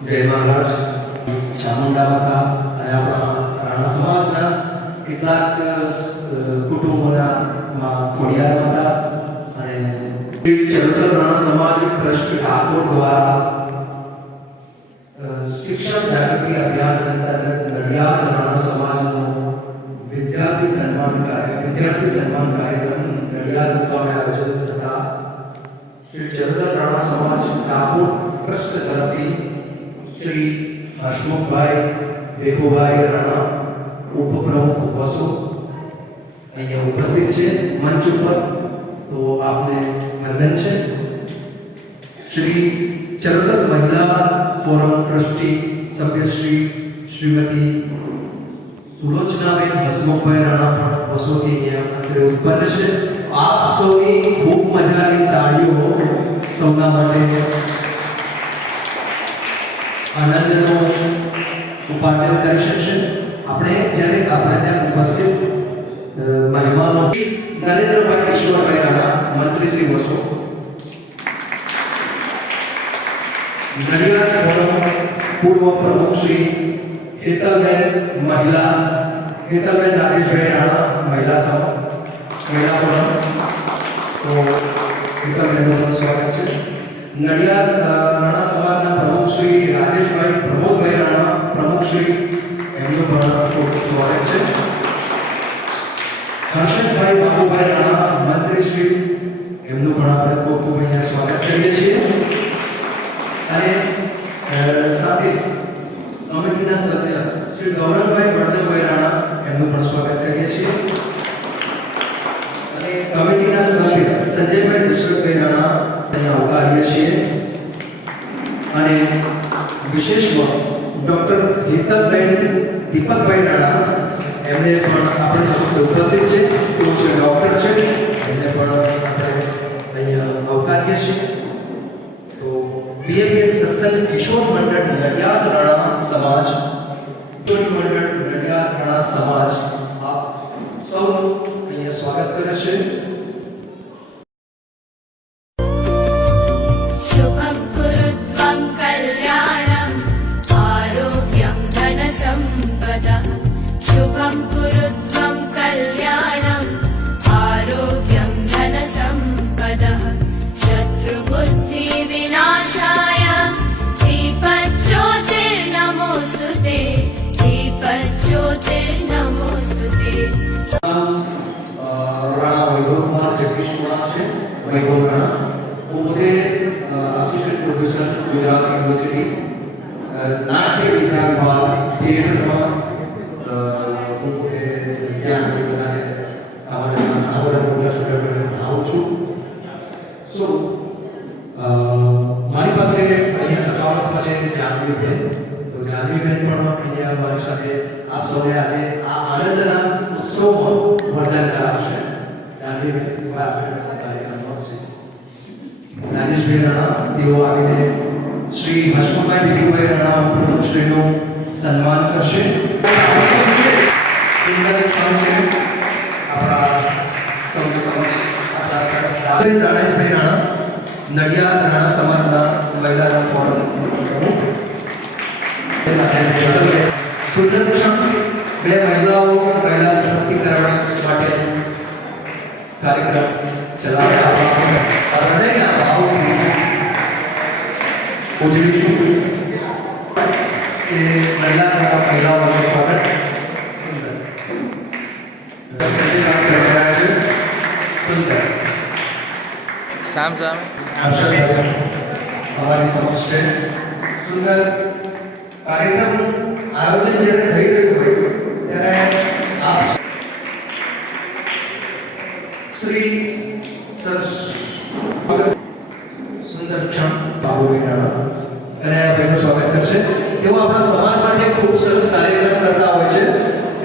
જય મહારાજ, ચામુંડા માતા અને આપણા રાણા સમાજના કેટલાક કુટુંબોના ખોડિયાર માતા અને ચરોતર રાણા સમાજ ટ્રસ્ટ ઠાકોર દ્વારા શિક્ષણ જાગૃતિ અભિયાન અંતર્ગત નડિયાદ રાણા સમાજનો વિદ્યાર્થી સન્માન કાર્યક્રમ નડિયાદ મુકામે આયોજન થતા શ્રી ચરોતર રાણા સમાજ ઠાકોર ટ્રસ્ટ તરફથી श्री हर्षमुख भाई वेकुभाई राणा उपप्रमुख वसु અહીંયા ઉપસ્થિત છે મંચ ઉપર, તો આપને વંદન છે. શ્રી ચરોતર મહિલા ફોરમ ટ્રસ્ટી સભ્ય શ્રીમતી સુલોચનાબેન હસમુખભાઈ રાણા વસુથી અહીંયા અત્રે ઉત્પન્ન છે. આપ સૌની ખૂબ મજાની તાળીઓ સૌના માટે આનંદનો ઉપાર્જન કરી શકશે. આપણે જ્યારે આપણે ત્યાં ઉપસ્થિત મહેમાનો નરેન્દ્રભાઈ ઈશ્વરભાઈ રાણા મંત્રી શ્રી વસો, નડિયાદ ફોરમ પૂર્વ પ્રમુખ શ્રી હેતલબેન રાજેશભાઈ રાણા મહિલા ફોરમ, તો હેતલબેનનું સ્વાગત છે. નડિયાદ રાણા સમાજના પ્રમુખ શ્રી રાજેશભાઈ પ્રમોદભાઈ રાણા પ્રમુખ શ્રી એમનું પણ ખૂબ સ્વાગત છે. હર્ષદભાઈ બાબુભાઈ રાણા મંત્રી શ્રી એમનું પણ આપણે ખૂબ અહીંયા સ્વાગત કરીએ છીએ. અને સાથે કમિટીના સભ્ય શ્રી ગૌરવભાઈ બળદેવભાઈ રાણા એમનું પણ સ્વાગત કરીએ છીએ. અને કમિટીના સભ્ય સંજયભાઈ દશરથભાઈ રાણા અહીંયા આવકારીએ છીએ. અને વિશેષમાં ડોક્ટર હેતલબેન દીપકભાઈ રાણા એમને પણ આપણે સમક્ષ ઉપસ્થિત છે. તેઓ છે ડોક્ટર છે, એમને પણ આપણે અહીંયા આવકારીએ છીએ. તો બીએપીએસ સત્સંગ કિશોર મંડળ નડિયાદ રાણા સમાજ આપ સૌ અહીંયા સ્વાગત કરે છે. शुभं कुरु त्वं कल्याणं आरोग्यं धनसम्पदः शत्रुबुद्धिविनाशाय दीपज्योतिर्नमोऽस्तु ते दीपज्योतिर्नमोऽस्तु ते. રાણા વૈભવકુમાર જગદીશકુમાર છે, વૈભવ રાણા. હું પોતે આસિસ્ટન્ટ પ્રોફેસર ગુજરાત યુનિવર્સિટી નાટ્ય વિદ્યા વિભાગ થિયેટરમાં મારી પાસે અહીંયા સભામાં છે જાનવીબેન. તો જાનવીબેન પણ અહીંયા મારી સાથે આપ સૌને આજે આ આનંદના ઉત્સવમાં વર્ધન કરાવશે. જાનવીબેન રાજેશભાઈ રાણા તેઓ આવીને શ્રી હર્ષમુખભાઈ વિઠુભાઈ રાણા પ્રમુખ શ્રીનું સન્માન કરશે. રાણેશભાઈ રાણા નડિયાદ રાણા સમાજના મહિલા ફોરમ સુરક્ષણ બે મહિલા સશક્તિકરણ માટે કાર્યક્રમ ચલાવતા હૃદયના ભાવથી ઉજવીશું. એ મહિલાઓનું સ્વાગત સામ हमारी समक्ष है. सुंदर कार्यक्रम आयोजन જ્યારે થઈ રહ્યું હોય ત્યારે આપ શ્રી સુંદર ક્ષણ બાબુભાઈ રાણા અને ભાઈનું સ્વાગત કરશે. તેઓ આપણા સમાજ માટે ખૂબ સરસ કાર્યક્રમ કરતા હોય છે.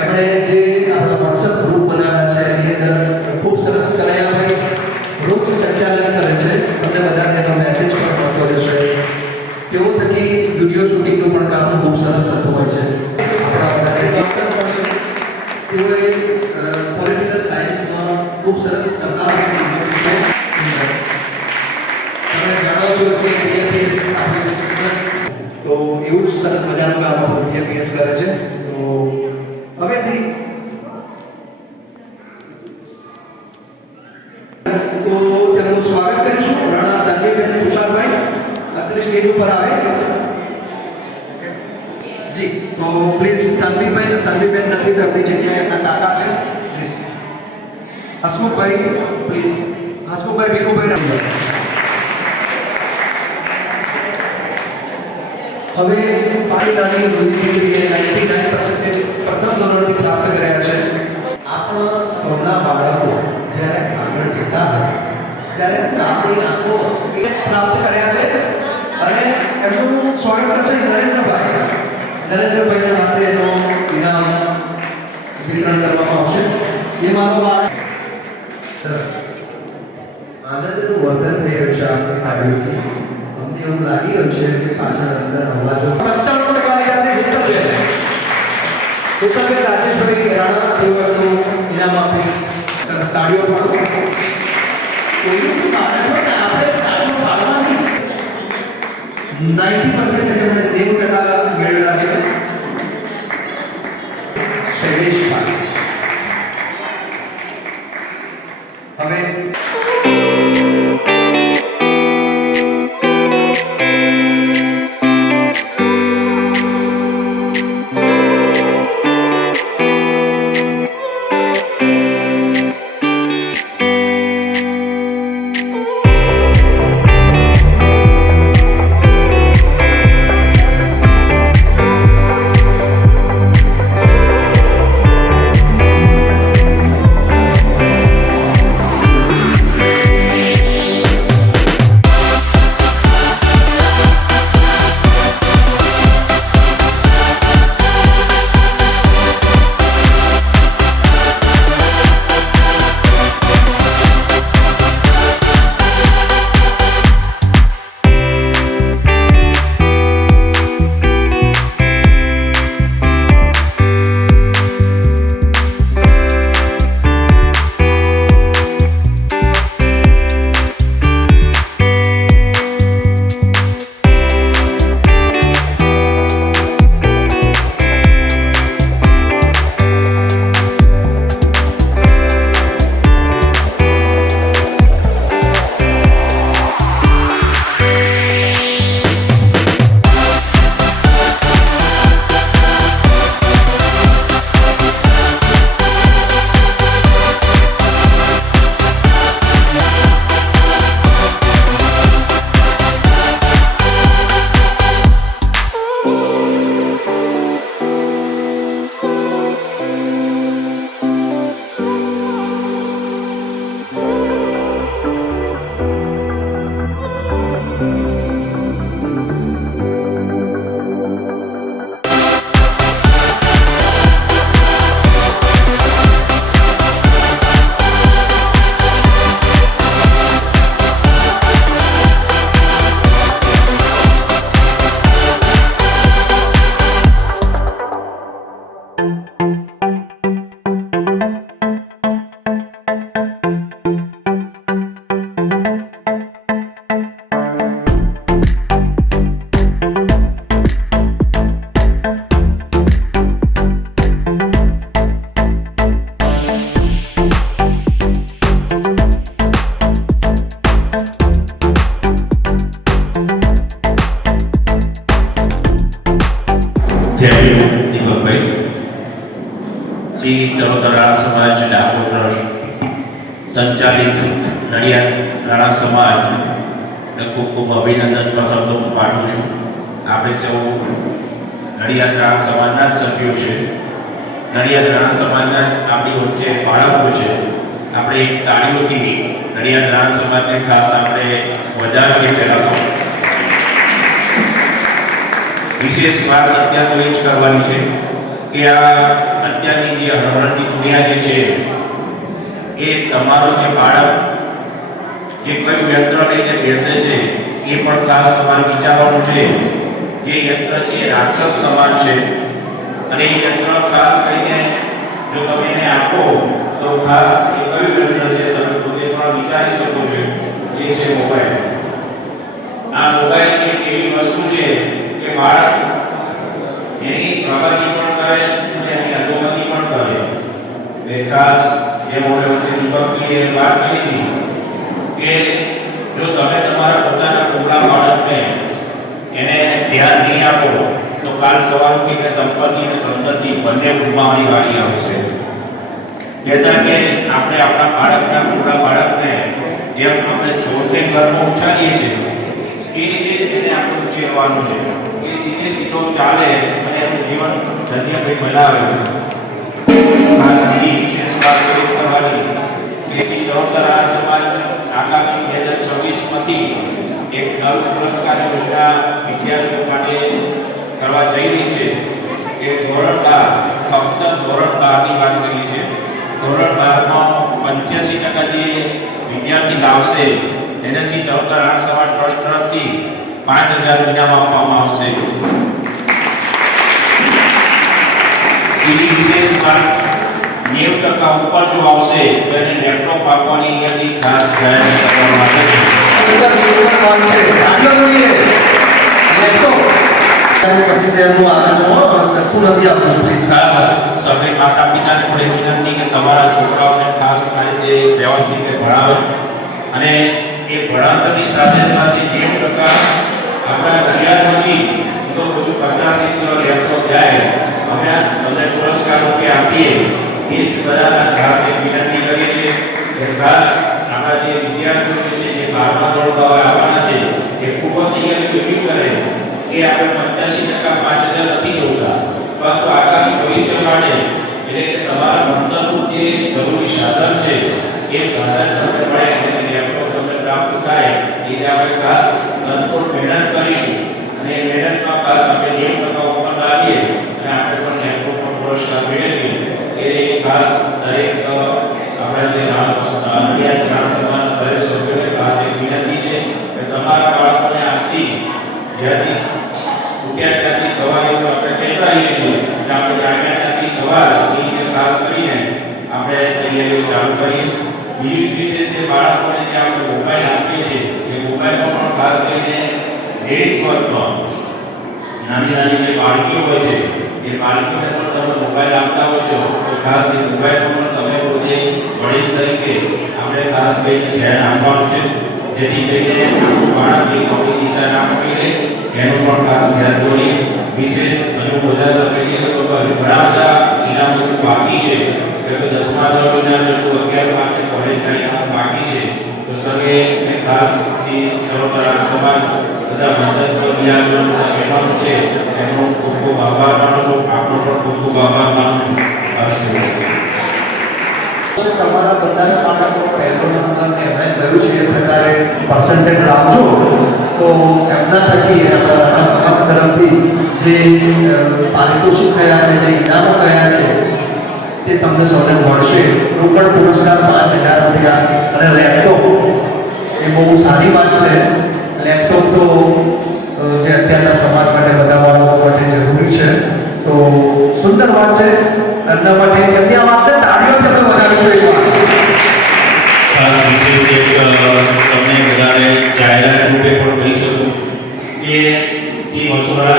એમણે જે આપણા વોટ્સએપ ગ્રુપ બનાવ્યા છે એની અંદર ખૂબ સરસ કનૈયાભાઈ રોજ સંચાલન કરે છે. તમને બધાને એનો મેસેજ પણ મળતો રહેશે. તેઓ થકી વિડીયો શૂટિંગનું પણ કામ ખૂબ સરસ થતું હોય છે. આપણા ડૉક્ટર પણ છે, તેઓએ પોલિટિકલ સાયન્સમાં ખૂબ સરસ તમે જાણો છો કે બીએપીએસ આપણું તો એવું જ સરસ મજાનું કામ આપણું PMPS કરે છે. તો હવેથી તો તેમનું સ્વાગત કરીશું. રાણા તન્વીબેન તુષારભાઈ અત્યારે સ્ટેજ ઉપર આવે. જી, તો પ્લીઝ તન્વીબેન નથી કરતી જગ્યાએ એમના કાકા છે. Please Hasmukhbhai, please Hasmukhbhai Bhikhubhai Rambhai. હવે પાણીદાની રોહિણીએ 99% પ્રથમ ધોરણથી પ્રાપ્ત કર્યા છે. આપણા સૌના બાળકો જ્યારે આગળ જતા હોય ત્યારે આપણી આંખો પ્રાપ્ત કર્યા છે અને એમનું સ્વાગત કરશે નરેન્દ્રભાઈના હાથે એનો ઇનામ વિતરણ કરવામાં આવશે. એ મારો બાળક સરસ આનંદનું વર્ધન થઈ રહ્યું છે આપણી આગળથી. અમને એવું લાગી રહ્યું છે કે પાછળ અંદર અવાજો 97% આવ્યા છે. ઉત્તરબેન રાજેશભાઈ રાણા તેઓ એમનું ઇનામ આપી સરસ તાળીઓ પાડો. કોઈનું બાળક હોય ને આપણે તાળીઓ પાડવાની 90% જેમણે 90% મેળવેલા છે. શૈલેષભાઈ હવે શ્રી ચરોતરા સમાજ ડાકોર ટ્રસ્ટ સંચાલિત નડિયાદ રાણા સમાજ ખૂબ ખૂબ અભિનંદન પ્રથમ તો પાઠવું છું. આપણે સૌ નડિયાદ રાણા સમાજના જ સભ્યો છે. નડિયાદ રાણા સમાજના આપણી વચ્ચે બાળકો છે. આપણે એક તાળીઓથી નડિયાદ રાણા સમાજને ખાસ આપણે વધારીએ. પહેલાં તો વિશેષ વાત અત્યારે તો એ જ કરવાની છે કે આ અત્યારની જે હળહળતી દુનિયા જે છે એ તમારો જે બાળક જે કયું યંત્ર લઈને બેસે છે એ પણ ખાસ તમારે વિચારવાનું છે. જે યંત્ર છે એ રાક્ષસ સમાન છે અને એ યંત્ર ખાસ કરીને જો તમે એને આપો તો ખાસ એ કયું યંત્ર છે તમે પોતે પણ વિચારી શકો છો. એ છે મોબાઈલ. આ મોબાઈલ એક એવી વસ્તુ છે કે બાળક એની પ્રગતિ પણ કરે અને એની અધોગતિ પણ કરે. એ ખાસ જે મોડે વચ્ચે દીપકજીએ વાત કરી હતી કે જો તમે તમારા પોતાના કુમળા બાળકને એને ધ્યાન નહીં આપો તો કાલ સવાર ઉઠીને સંપત્તિ અને સંતતિ બંને ગુમાવવાની વારી આવશે. કહેતા કે આપણે આપણા બાળકના કુમળા બાળકને જેમ આપણે છોડને ઘરમાં ઉછાળીએ છીએ એ રીતે એને આપણે ઉછેરવાનું છે. એ સીધે સીધો ચાલે અને એનું જીવન ધન્યભાઈ બનાવે છે. ખાસ બીજી વિશેષ વાત કરવાની એસી જવાબદાર સમાજ આગામી 2026માંથી એક નવ પુરસ્કાર યોજના વિદ્યાર્થીઓ માટે કરવા જઈ રહી છે. એ ધોરણ 12 ફક્ત ધોરણ 12 ની વાત કરીએ છીએ. ધોરણ 12 માં 85% જે વિદ્યાર્થી લાવશે એને સી જવાબદાર સમાજ ટ્રસ્ટ તરફથી 5000 ઇનામ આપવામાં આવશે. બીજી વિશેષ વાત 90% ઉપર જો આવશે તો એને લેપટોપ આપવાની અહીંયાથી ખાસ જાહેરાત કરવામાં આવે છે. સુંદર વાત છે. આગળ જોઈએ લેપટોપ 25,000 નું આયોજન સસ્તું નથી આપતું. પ્લીઝ ખાસ સભે માતા પિતાને પણ એક વિનંતી કે તમારા છોકરાઓને ખાસ આ રીતે વ્યવસ્થિત રીતે ભણાવે અને એ ભણાવવાની સાથે સાથે 90% આપણા ફરિયાદમાંથી તો બધું 50 લેપટોપ જાય અમે તમને પુરસ્કારો કે આપીએ એ જ બધાના ખાસ એક વિનંતી કરીએ છીએ કે ખાસ આપણા જે વિદ્યાર્થીઓ છે જે 12મા ધોરણમાં આવવાના છે એ ખૂબ તૈયારી એવી કરે કે આપણે 85% 5000 નથી જોતા પરંતુ આગામી ભવિષ્ય માટે એટલે કે તમારા ભણતરનું જે જરૂરી સાધન છે એ સાધન તમને મળે અને લેપટોપ તમને પ્રાપ્ત થાય એ આપણે ખાસ ભરપૂર મહેનત કરીશું અને એ મહેનતમાં ખાસ આપણે 90% ઉપર લાવીએ અને આપણે પણ લેપટોપનો પુરસ્કાર મેળવીએ એ ખાસ દરેક આપણા જે ગ્રામ સભાના દરેક સભ્યોને ખાસ એક વિનંતી છે કે તમારા બાળકોને આજથી જ્યાંથી ઉઠ્યા ત્યાંથી સવારે આપણે કહેતા રહીએ છીએ કે આપણે જાગ્યા ત્યાંથી સવાર ઉઠીને ખાસ કરીને આપણે તૈયારીઓ ચાલુ કરીએ. બીજી વિશેષ જે બાળકોને જે આપણે મોબાઈલ આપીએ છીએ એ મોબાઈલમાં પણ ખાસ કરીને 1.5 વર્ષમાં નાની નાની જે બાળકીઓ હોય છે એ બાળકીઓને પણ તમે મોબાઈલ આપતા હોય છો તો ખાસ એ મોબાઈલમાં પણ તમે પોતે વડીલ તરીકે આપણે ખાસ કરીને ધ્યાન આપવાનું છે જેથી કરીને આપણું બાળક એ ખોટી દિશા ના પકડી લે એનું પણ ખાસ ધ્યાન દોરીએ. વિશેષ હજુ બધા સમયની તો હજુ ઘણા બધા ઇનામો બાકી છે કે 10મા ધોરણના લોકો 11 માટે કોલેજના ઇનામો બાકી છે તો સર્વે ખાસ જે જવાબદાર સમાજ બધા મંત્રી બહેનો છે એનો ખૂબ ખૂબ આભાર માનું છું. આપણો પણ ખૂબ ખૂબ આભાર માનું છું. તમારા બધાના બાળકો પહેલો નંબર ને એમણે કહ્યું છે એ પ્રકારે પર્સન્ટેજ લાવજો તો એમના થકી આપણા રાણા સમાજ તરફથી જે પારિતોષિક કયા છે જે ઇનામો કયા છે તે તમને સૌને મળશે. રોકડ પુરસ્કાર 5,000 રૂપિયા અને લેપટોપ એ બહુ સારી વાત છે. લેપટોપ તો જે અત્યારના સમાજ માટે બધા બાળકો માટે જરૂરી છે તો સુંદર વાત છે. એમના માટે એમની આ વાતને તાળીઓથી આપણે વધારીશું એક વાત. ખાસ વિશેષ એક તમને બધાને જાહેરાત રૂપે પણ કહી શકું કે શ્રી વસુરા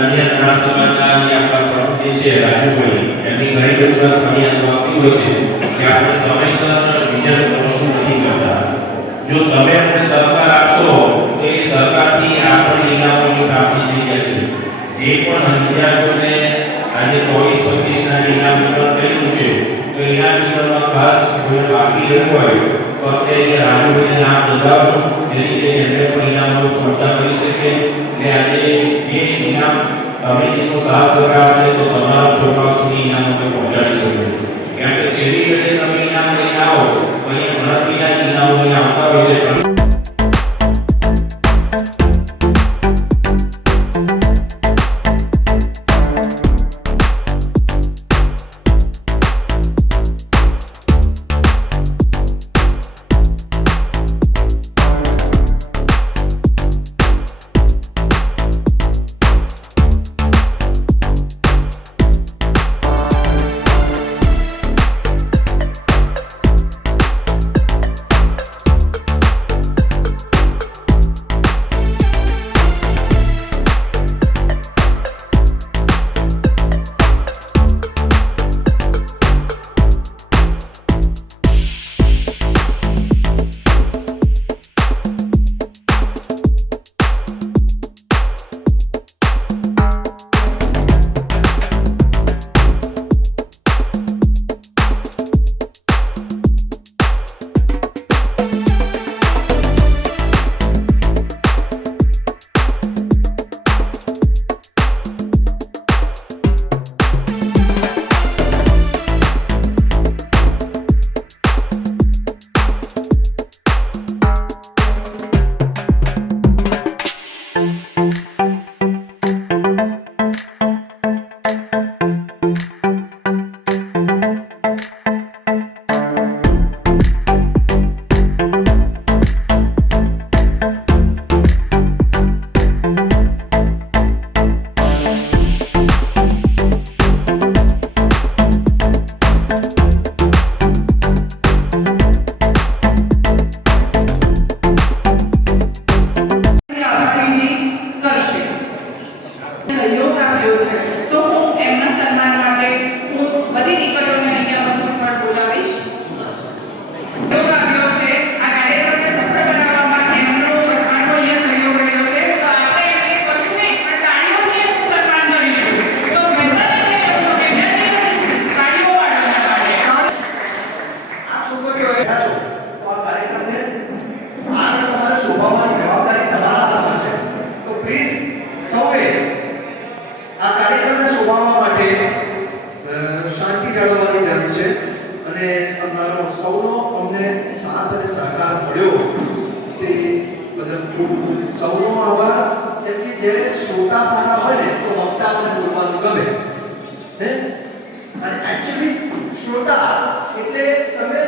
નડિયાદ સમાજના જે આપણા પ્રમુખ જે છે રાજુભાઈ એમની ઘણી બધી ફરિયાદો આપી હોય છે કે આપણે સમયસર વિઝન વસ્તુ નથી કરતા. જો તમે અમને સહકાર આપશો તો એ સરકારથી આપણે ઇનામોની પ્રાપ્તિ થઈ જશે. જે પણ વિદ્યાર્થીઓને આજે 24-25ના ઇનામ વિતરણ થયું છે તો ઇનામ વિતરણમાં ખાસ કોઈ બાકી રહ્યું હોય તો તે રાજુભાઈને નામ નોંધાવો જેથી કરીને એમને પણ ઇનામો મળતા કરી શકે. એટલે આજે જે ઇનામ તમે જેનો સાથ સહકાર છે તો તમારા છોકરાઓ સુધી ઇનામ અમે પહોંચાડી શકો. કેમ કે છેલ્લી ઘડીએ તમે ઇનામ લઈને આવો તો અહીંયા ગણતરીના ઇનામો અહીંયા આવતા હોય છે. સહયોગ આપ્યો છે, તો હું એમના સન્માન માટે હું બધી દીકરીઓને અહીંયા મંચ પર બોલાવીશ. સહયોગ આપ્યો છે આ કાર્યક્રમને સફળ બનાવવામાં, એમનો સન્માનનો અહીંયા સહયોગ રહ્યો છે. તો આપણે એમને કશું નહીં પણ તાળીઓથી એમનું સન્માન કરીશું. તો મહેરબાની કરીને લોકો મહેનત કરીશું તાળીઓ પાડવાના માટે. આ છોકરીઓ રહ્યા છો તો આ કાર્યક્રમને આગળ તમારે શોભાવવાની જવાબદારી તમારા હાથમાં છે. તો પ્લીઝ સૌએ આ કાર્યક્રમને શોભાવવા માટે શાંતિ જાળવવાની જરૂર છે અને અમારો સૌનો અમને સાથ અને સહકાર મળ્યો તે બદલ ખૂબ સૌનો આભાર. કેમ કે જ્યારે શ્રોતા સારા હોય ને તો વક્તા પણ બોલવાનું ગમે હે. અને એકચ્યુઅલી શ્રોતા એટલે તમે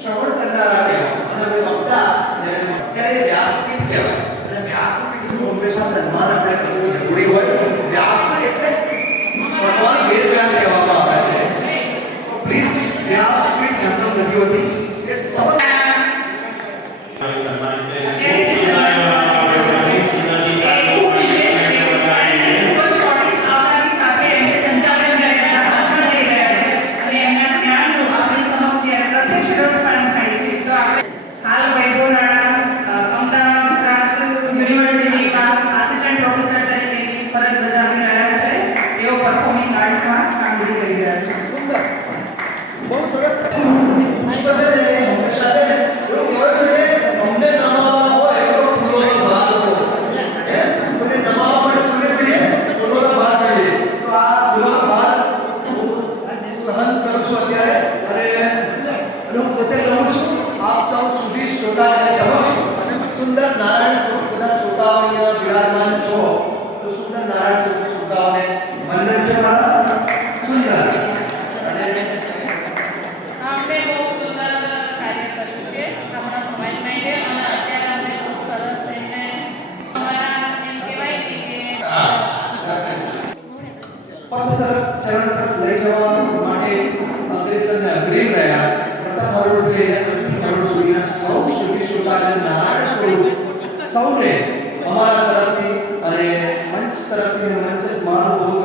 શ્રવણ કરનારા કહેવાય અને અમે વક્તા ત્યારે વ્યાસપીઠ કહેવાય. અને વ્યાસપીઠનું હંમેશા સન્માન આપણે કરવું જરૂરી હોય. વ્યાસ એટલે ભગવાન વેદવ્યાસ કહેવામાં આવે છે. પ્લીઝ વ્યાસપીઠ એમનો નથી હોતી એ સમસ્ત બહુ સરસ પુષ્પ છે ને હંમેશા છે ને એવું કહેવાય છે કે અમને નમાવા હોય તો ફૂલોનો ભાગ હતો હે કોઈને નમાવા માટે સમય કરીએ ફૂલોનો ભાગ કરીએ. તો આ ફૂલોનો ભાગ હું સહન કરું છું અત્યારે અને હું પોતે લઉં છું. આપ સૌ સુધી શ્રોતા અને સમક્ષ સુંદર નારાયણ સ્વરૂપ બધા શ્રોતાઓ અહીંયા બિરાજમાન છો. તો સુંદર નારાયણ સ્વરૂપ શ્રોતાઓને વંદન છે મારા. સુંદર આપણે બહુ સુંદર કાર્ય કર્યું છે આપણા સમાજ માટે અને અત્યારે આપણે બહુ સરસ એમને અમારા એમ કહેવાય ને કે પદ તરફ ચરણ તરફ લઈ જવા માટે અગ્રેસરને અગ્રીમ રહ્યા. પ્રથમ હરોળથી લઈને અંતિમ હરોળ સુધીના સૌ શ્રુતિ શ્રોતાજન નારાયણ સ્વરૂપ સૌને અમારા તરફથી અને મંચ તરફથી મંચ મહાનુભાવો